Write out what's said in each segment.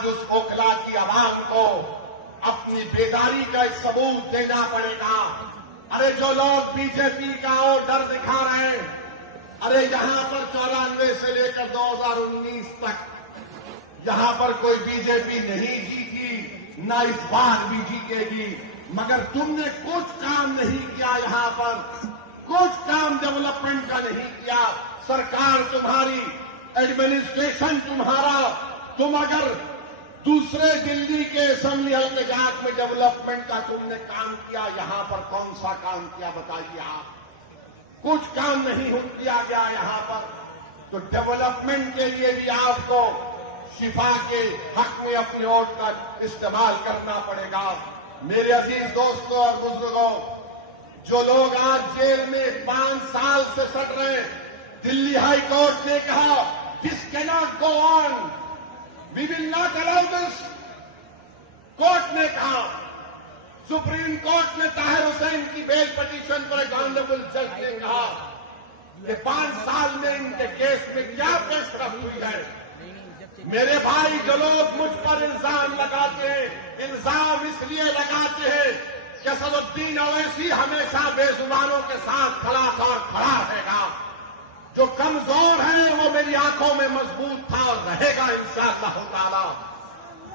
آج اس اوکھلا کی عوام کو اپنی بیداری کا ایک ثبوت دینا پڑے گا. ارے جو لوگ بی جے پی کا اور ڈر دکھا رہے ہیں، ارے یہاں پر 94 سے لے کر 2019 تک یہاں پر کوئی بی جے پی نہیں جیتی، نہ اس بار بھی جیتے گی. مگر تم نے کچھ کام نہیں کیا، یہاں پر کچھ کام ڈیولپمنٹ کا نہیں کیا. سرکار تمہاری، ایڈمنسٹریشن تمہارا، تم اگر دوسرے دلی کے اسمبلی حلقے جات میں ڈیولپمنٹ کا تم نے کام کیا، یہاں پر کون سا کام کیا بتائیے آپ؟ کچھ کام نہیں کیا گیا یہاں پر. تو ڈیولپمنٹ کے لیے بھی آپ کو شفا کے حق میں اپنی ووٹ کا استعمال کرنا پڑے گا. میرے عزیز دوستوں اور بزرگوں، جو لوگ آج جیل میں 5 سال سے سڑ رہے ہیں، دلی ہائی کورٹ نے کہا دس کیناٹ گو آن، وی will not allow this. Court نے کہا، سپریم کورٹ نے طاہر حسین کی بیل پٹیشن پر ایک آنریبل جج نے کہا کہ 5 سال میں ان کے کیس میں کیا پیش رفت ہوئی ہے. میرے بھائی، جو لوگ مجھ پر الزام لگاتے ہیں، الزام اس لیے لگاتے ہیں کہ اسد الدین اویسی ہمیشہ بے زبانوں کے ساتھ کھڑا تھا اور کھڑا رہے گا. جو کمزور ہے وہ میری آنکھوں میں مضبوط تھا اور رہے گا انشاءاللہ تعالی.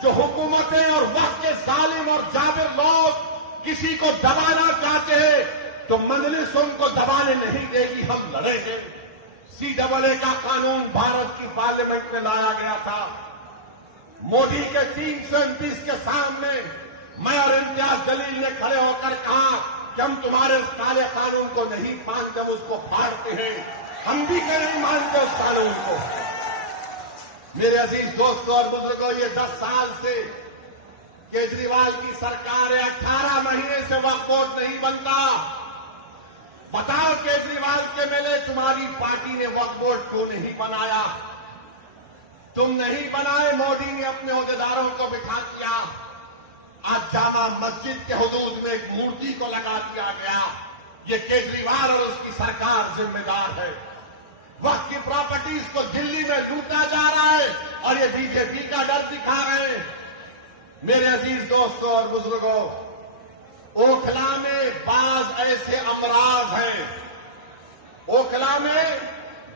جو حکومتیں اور وقت کے ظالم اور جابر لوگ کسی کو دبانا چاہتے ہیں تو مجلس ان کو دبانے نہیں دے گی، ہم لڑیں گے. CAA کا قانون بھارت کی پارلیمنٹ میں لایا گیا تھا. مودی کے 329 کے سامنے میں اور امتیاز جلیل نے کھڑے ہو کر کہا کہ ہم تمہارے اس کالے قانون کو نہیں مانتے، جب اس کو پھاڑتے ہیں. ہم بھی کہ نہیں مانتے اس قانون کو. میرے عزیز دوستوں اور بزرگوں، یہ 10 سال سے کیجریوال کی سرکار ہے، 18 مہینے سے وقف بورڈ نہیں بنتا. بتاؤ کیجریوال کے MLA تمہاری پارٹی نے وقف بورڈ کیوں نہیں بنایا؟ تم نہیں بنائے، مودی نے اپنے عہدیداروں کو بٹھا دیا. آج جامع مسجد کے حدود میں ایک مورتی کو لگا دیا گیا. یہ کیجریوال اور اس کی سرکار ذمہ دار ہے. وقت کی پراپرٹیز کو دلی میں لوٹا جا رہا ہے اور یہ بی جے پی کا ڈر دکھا رہے ہیں. میرے عزیز دوستوں اور بزرگوں، اوکھلا میں بعض ایسے امراض ہیں، اوکھلا میں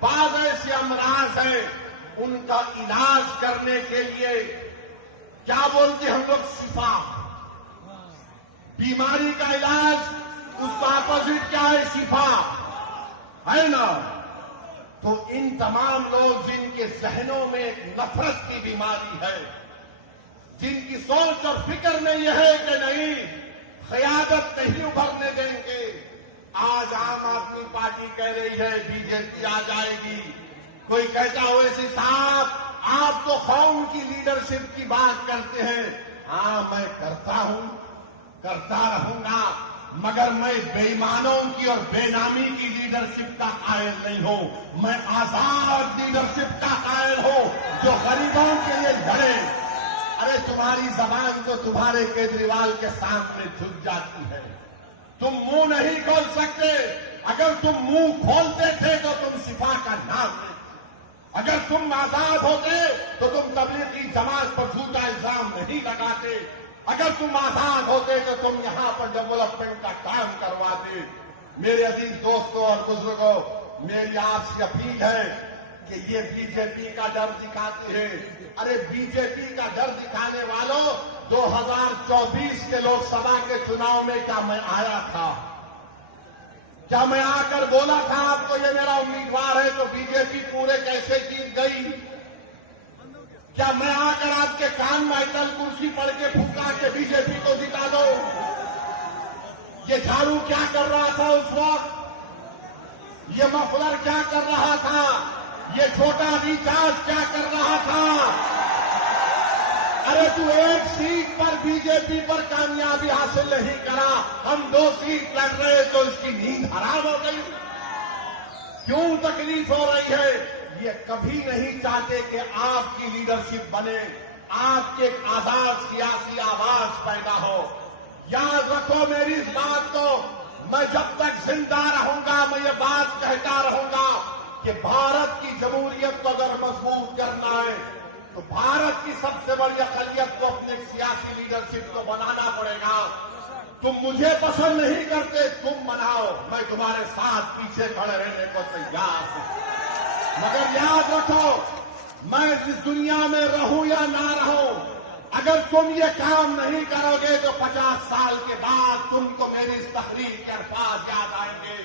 بعض ایسے امراض ہیں، ان کا علاج کرنے کے لیے کیا بولتے ہم لوگ؟ شفا. بیماری کا علاج اس کا اپوزٹ کیا ہے؟ شفا ہے نا. تو ان تمام لوگ جن کے ذہنوں میں ایک نفرت کی بیماری ہے، جن کی سوچ اور فکر میں یہ ہے کہ نہیں قیادت نہیں ابھرنے دیں گے، آج عام آدمی پارٹی کہہ رہی ہے بی جے پی آ جائے گی. کوئی کہتا ہو ایسے صاحب آپ تو قوم کی لیڈرشپ کی بات کرتے ہیں. ہاں میں کرتا ہوں، کرتا رہوں گا، مگر میں بے ایمانوں کی اور بے نامی کی لیڈرشپ کا قائل نہیں ہوں. میں آزاد لیڈرشپ کا قائل ہوں جو غریبوں کے لیے لڑے. ارے تمہاری زبان تو تمہارے کیجریوال کے سامنے جھک جاتی ہے، تم منہ نہیں کھول سکتے. اگر تم منہ کھولتے تھے تو تم شفا کا نام لیتے. اگر تم آزاد ہوتے تو تم تبلیغی جماعت پر جھوٹا الزام نہیں لگاتے. اگر تم آزاد ہوتے تو تم یہاں پر ڈیولپمنٹ کا کام کرواتے. میرے عزیز دوستوں اور بزرگوں، میری آپ سے اپیل ہے کہ یہ بی جے پی کا ڈر دکھاتے ہیں. ارے بی جے پی کا ڈر دکھانے والوں، 2024 کے لوک سبھا کے چناؤ میں کیا میں آیا تھا؟ کیا میں آ کر بولا تھا آپ کو یہ میرا امیدوار ہے تو بی جے پی پورے کیسے جیت گئی؟ کیا میں آ کر آپ کے کان میں ایٹل کرسی پڑھ کے پھونکا کہ بی جے پی کو جتا دو؟ یہ جھاڑو کیا کر رہا تھا اس وقت؟ یہ مفلر کیا کر رہا تھا؟ یہ چھوٹا ریچارج کیا کر رہا تھا؟ ارے تو ایک سیٹ پر بی جے پی پر کامیابی حاصل نہیں کرا، ہم 2 سیٹ لڑ رہے تو اس کی نیند حرام ہو گئی. کیوں تکلیف ہو رہی ہے؟ یہ کبھی نہیں چاہتے کہ آپ کی لیڈرشپ بنے، آپ کے ایک آزاد سیاسی آواز پیدا ہو. یاد رکھو میری اس بات کو، میں جب تک زندہ رہوں گا میں یہ بات کہتا رہوں گا کہ بھارت کی جمہوریت کو اگر مضبوط کرنا ہے تو بھارت کی سب سے بڑی اقلیت کو اپنے سیاسی لیڈرشپ کو بنانا پڑے گا. تم مجھے پسند نہیں کرتے، تم بناؤ، میں تمہارے ساتھ پیچھے کھڑے رہنے کو تیار ہوں. مگر یاد رکھو، میں اس دنیا میں رہوں یا نہ رہوں، اگر تم یہ کام نہیں کرو گے تو 50 سال کے بعد تم کو میری اس تقریر کے الفاظ یاد آئیں گے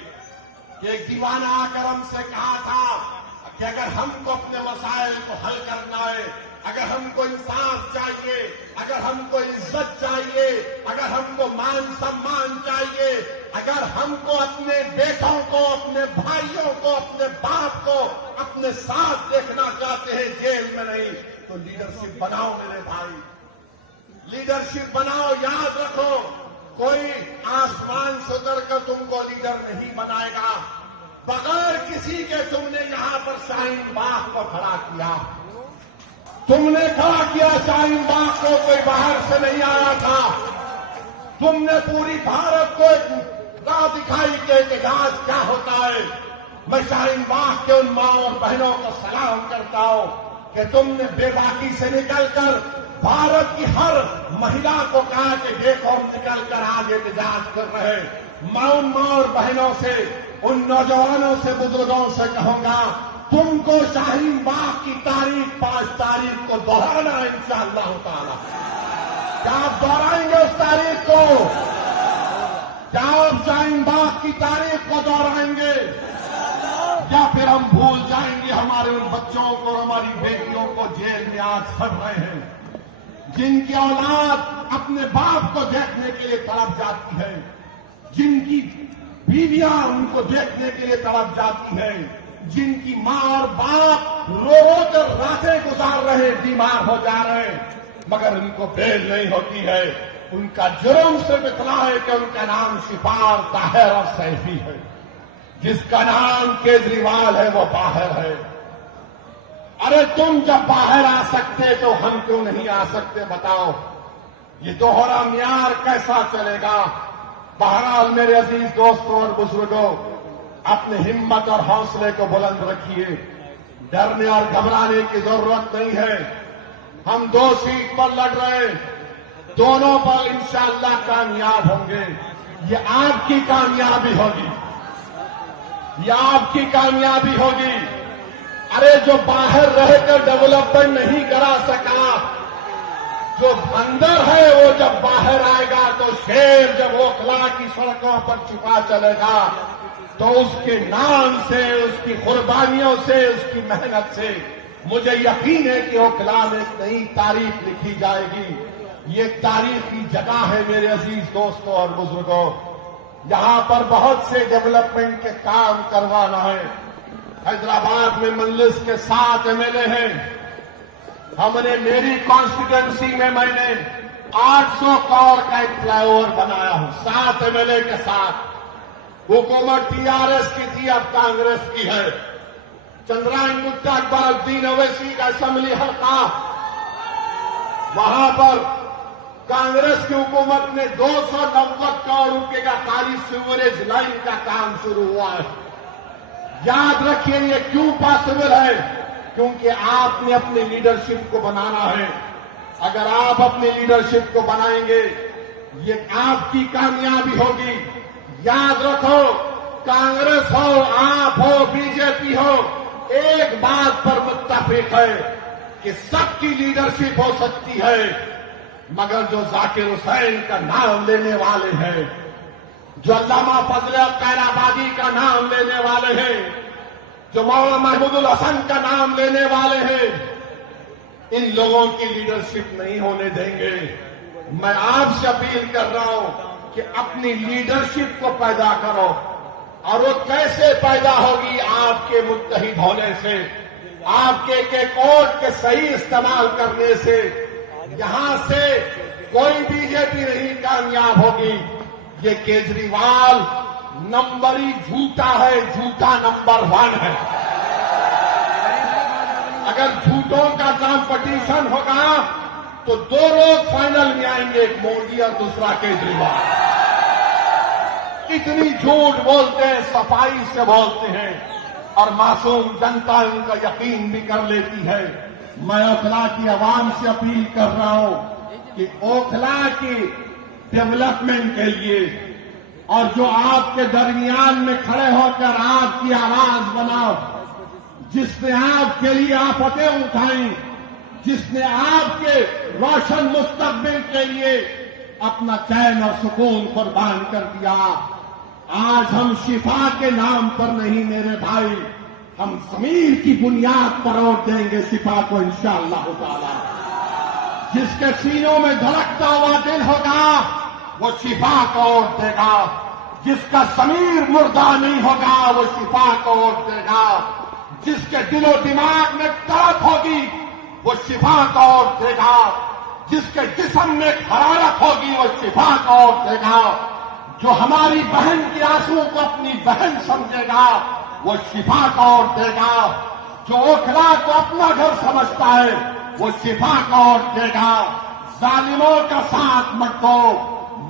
کہ ایک دیوانہ آ کر ہم سے کہا تھا کہ اگر ہم کو اپنے مسائل کو حل کرنا ہے، اگر ہم کو انصاف چاہیے، اگر ہم کو عزت چاہیے، اگر ہم کو مان سمان چاہیے، اگر ہم کو اپنے بیٹوں کو، اپنے بھائیوں کو، اپنے باپ کو اپنے ساتھ دیکھنا چاہتے ہیں، جیل میں نہیں، تو لیڈرشپ بناؤ میرے بھائی، لیڈرشپ بناؤ. یاد رکھو، کوئی آسمان سے اتر کر تم کو لیڈر نہیں بنائے گا. بغیر کسی کے تم نے یہاں پر شاہین باغ کو کھڑا کیا، تم نے کھڑا کیا شاہین باغ کو، کوئی باہر سے نہیں آیا تھا. تم نے پوری بھارت کو ایک راہ دکھائی کہ احتجاج کیا ہوتا ہے. میں شاہین باغ کے ان ماں اور بہنوں کو سلام کرتا ہوں کہ تم نے بے باکی سے نکل کر بھارت کی ہر مہیلا کو کہا کہ دیکھو ہم نکل کر آج احتجاج کر رہے. میں ان ماں اور بہنوں سے، ان نوجوانوں سے، بزرگوں سے کہوں گا، تم کو شاہین باغ کی تاریخ 5 تاریخ کو دہرانا ہے انشاءاللہ تعالی. کیا آپ دہرائیں گے اس تاریخ کو؟ کیا آپ شاہین باغ کی تاریخ کو دہرائیں گے؟ یا پھر ہم بھول جائیں گے ہمارے ان بچوں کو اور ہماری بیٹیوں کو جیل میں آج سڑ رہے ہیں، جن کی اولاد اپنے باپ کو دیکھنے کے لیے تڑپ جاتی ہے، جن کی بیویاں ان کو دیکھنے کے لیے تڑپ جاتی ہے، جن کی ماں اور باپ رو رو کر راتیں گزار رہے، بیمار ہو جا رہے ہیں، مگر ان کو بیل نہیں ہوتی ہے. ان کا جرم صرف اتنا ہے کہ ان کا نام شفار، طاہر اور سیفی ہے. جس کا نام کیجریوال ہے وہ باہر ہے. ارے تم جب باہر آ سکتے تو ہم کیوں نہیں آ سکتے؟ بتاؤ، یہ دوہرا معیار کیسا چلے گا؟ بہرحال میرے عزیز دوستوں اور بزرگوں، اپنے ہمت اور حوصلے کو بلند رکھیے، ڈرنے اور گھبرانے کی ضرورت نہیں ہے. ہم 2 سیٹ پر لڑ رہے ہیں، دونوں پر انشاءاللہ کامیاب ہوں گے. یہ آپ کی کامیابی ہوگی، یہ آپ کی کامیابی ہوگی. ارے جو باہر رہ کر ڈیولپمنٹ نہیں کرا سکا، جو اندر ہے وہ جب باہر آئے گا تو شیر جب اوکھلا کی سڑکوں پر چھپا چلے گا تو اس کے نام سے، اس کی قربانیوں سے، اس کی محنت سے مجھے یقین ہے کہ اوکھلا میں ایک نئی تاریخ لکھی جائے گی. یہ تاریخی جگہ ہے میرے عزیز دوستوں اور بزرگوں. یہاں پر بہت سے ڈیولپمنٹ کے کام کروانا ہے. حیدرآباد میں مجلس کے 7 MLA ہیں. ہم نے میری کانسٹیٹوئنسی میں میں نے 800 کروڑ کا ایک فلائی اوور بنایا ہوں 7 MLA کے ساتھ. حکومت TRS کی تھی، اب کانگریس کی ہے. چندرائن گٹا اکبر الدین اویسی کا اسمبلی حلقہ، وہاں پر کانگریس کی حکومت نے 290 کروڑ روپے کا خالی سیوریج لائن کا کام شروع ہوا ہے. یاد رکھیے یہ کیوں پاسبل ہے؟ کیونکہ آپ نے اپنی لیڈرشپ کو بنانا ہے. اگر آپ اپنی لیڈرشپ کو بنائیں گے یہ آپ کی کامیابی ہوگی. یاد رکھو، کانگریس ہو، آپ ہو، BJP ہو، ایک بات پر متفق ہے کہ سب کی لیڈرشپ ہو سکتی ہے، مگر جو ذاکر حسین کا نام لینے والے ہیں، جو علامہ فضل خیر آبادی کا نام لینے والے ہیں، جو مولانا محمود الحسن کا نام لینے والے ہیں، ان لوگوں کی لیڈرشپ نہیں ہونے دیں گے. میں آپ سے اپیل کر رہا ہوں کہ اپنی لیڈرشپ کو پیدا کرو. اور وہ کیسے پیدا ہوگی؟ آپ کے متحد ہونے سے، آپ کے ووٹ کے صحیح استعمال کرنے سے. یہاں سے کوئی BJP نہیں کامیاب ہوگی. یہ کیجریوال نمبری جھوٹا ہے، جھوٹا نمبر 1 ہے. اگر جھوٹوں کا کمپٹیشن ہوگا تو 2 لوگ فائنل میں آئیں گے، ایک مودی اور دوسرا کیجریوال. اتنی جھوٹ بولتے ہیں، صفائی سے بولتے ہیں، اور معصوم جنتا ان کا یقین بھی کر لیتی ہے. میں اوکھلا کی عوام سے اپیل کر رہا ہوں کہ اوکھلا کی ڈیولپمنٹ کے لیے اور جو آپ کے درمیان میں کھڑے ہو کر آپ کی آواز بنا، جس نے آپ کے لیے آفتیں اٹھائیں، جس نے آپ کے روشن مستقبل کے لیے اپنا چین اور سکون قربان کر دیا، آج ہم شفا کے نام پر نہیں میرے بھائی، ہم ضمیر کی بنیاد پر ووٹ دیں گے شفا کو انشاءاللہ تعالی۔ جس کے سینوں میں دھڑکتا ہوا دل ہوگا وہ شفا کو ووٹ دے گا، جس کا ضمیر مردہ نہیں ہوگا وہ شفا کو ووٹ دے گا، جس کے دل و دماغ میں تڑپ ہوگی وہ شفا کو ووٹ دے گا، جس کے جسم میں حرارت ہوگی وہ شفا کو ووٹ دے گا، جو ہماری بہن کی آنسو کو اپنی بہن سمجھے گا وہ شفا کا ووٹ دے گا، جو اوکھلا کو اپنا گھر سمجھتا ہے وہ شفا کا ووٹ دے گا۔ ظالموں کا ساتھ مت دو،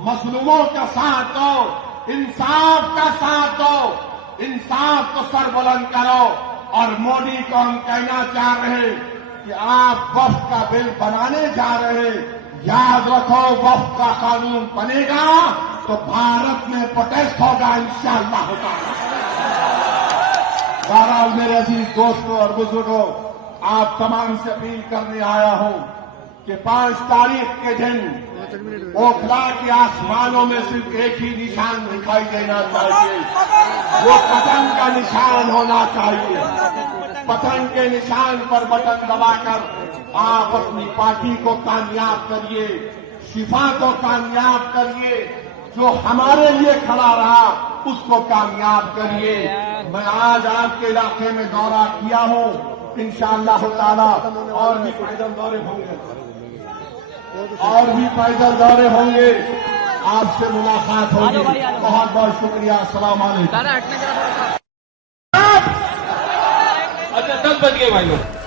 مظلوموں کا ساتھ دو، انصاف کا ساتھ دو، انصاف کو سر بلند کرو۔ اور مودی کو ہم کہنا چاہ رہے ہیں کہ آپ وفد کا بل بنانے جا رہے ہیں، یاد رکھو وفد کا قانون بنے گا تو بھارت میں پروٹیسٹ ہوگا انشاءاللہ تعالی۔ بہرحال میرے عزیز دوستوں اور بزرگوں، آپ تمام سے اپیل کرنے آیا ہوں کہ 5 تاریخ کے دن اوکھلا کے آسمانوں میں صرف ایک ہی نشان دکھائی دینا چاہیے، وہ پتنگ کا نشان ہونا چاہیے۔ پتنگ کے نشان پر بٹن دبا کر آپ اپنی پارٹی کو کامیاب کریے، شفا کو کامیاب کریے، جو ہمارے لیے کھڑا رہا اس کو کامیاب کریے۔ میں آج آپ کے علاقے میں دورہ کیا ہوں، انشاءاللہ تعالی اور بھی پیدل دورے ہوں گے، آپ سے ملاقات ہوگی۔ بہت بہت شکریہ، السلام علیکم۔ اچھا 10 بج گئے بھائی لوگ۔